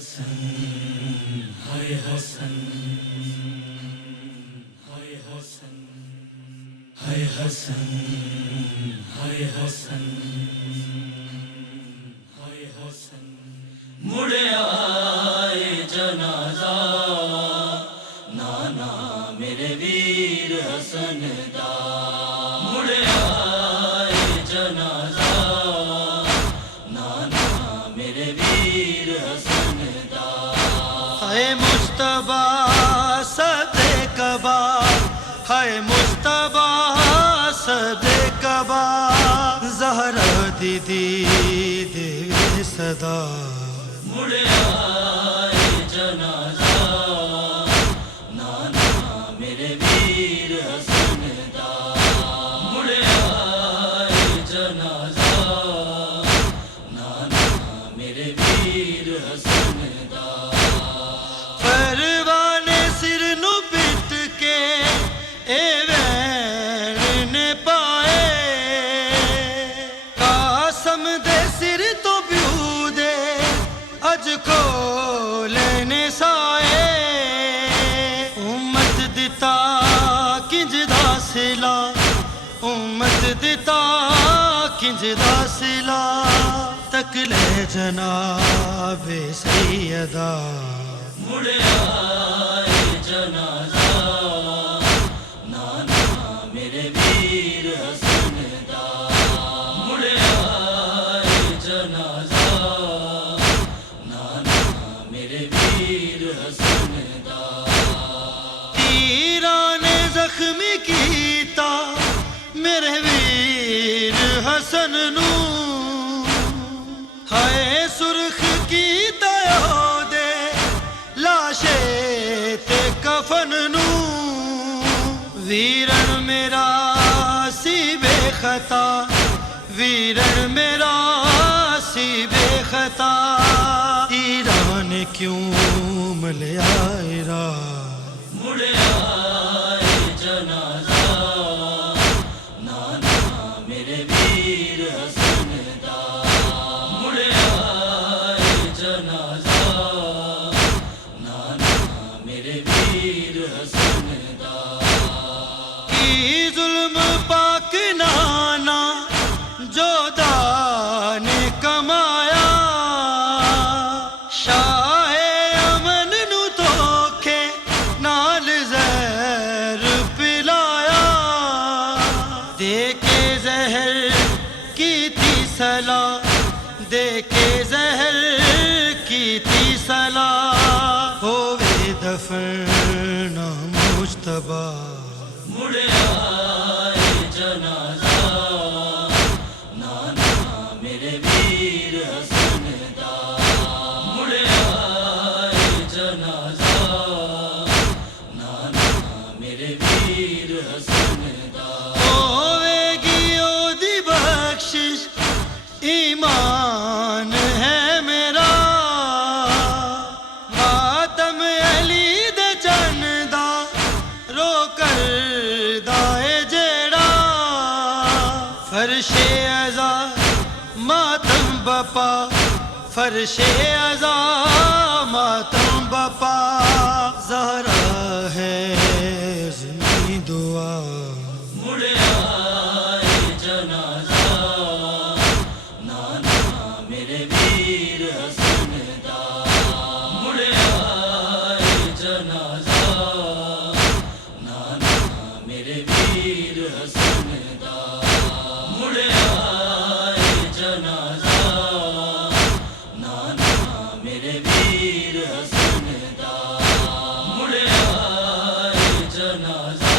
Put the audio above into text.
حسن ہائے حسن ہائے حسن ہائے حسن ہائے حسن ہائے حسن مڑے آئے جنازہ نانا میرے ویر حسن دا مڑے آئے جنازہ نانا میرے ویر حسن دا ہائے مجتبیٰ صدے کعبہ ہائے مجتبیٰ صدے کعبہ زہرا دیدی دے صدا مڑے آئے جنازہ نانا میرے ویر حسن دا مڑے آئے جنازہ نانا میرے ویر حسن دا پروانے سر نو پٹ کے اے وین نے پائے قاسم دے سر تو پیو دے اج کو لینے سائے امت دتا کنج دا سلا امت دتا کنج دا سلا تک لے جناب سیدہ مڑے آئے جنازہ نانا میرے ویر حسن دا مڑے آئے جنازہ نانا میرے ویر حسن دا تیران زخمی کیتا میرے ویر حسن نو ہائے سرخ کیتا دے لاشے تے کفن نو ویرن میرا سی بے خطا ویرن میرا سی بے خطا تیران کیوں ملیا ایرا مڑے آئے جنازہ نانا میرے ویر حسن دا مڑے آئے جنازہ نانا میرے ویر حسن دا کی ظلم پاک نانا جو دان کمایا شاہ امن نو دھوکے نال زہر پلایا دے کے زہر کی تھی صلاح دے کے زہر کی تھی صلاح ہوئے دفن مجتبیٰ مڑے آئے جنازہ نانا میرے ویر حسن دا مڑے آئے جنازہ نانا میرے ویر حسن دا ہوئے گی او دی بخشش ایمان ہے میرا ماتم علی دے چندا رو کر دائے جیڑا فرش عزا ماتم بپا فرش عزا ماتم بپا زہرا ہے زمین دعا مڑے آئے جنازہ نانا میرے ویر حسن دا مڑے آئے جنازہ نانا میرے ویر حسن دا مڑے آئے جنازہ نانا میرے ویر حسن دا مڑے آئے جنازہ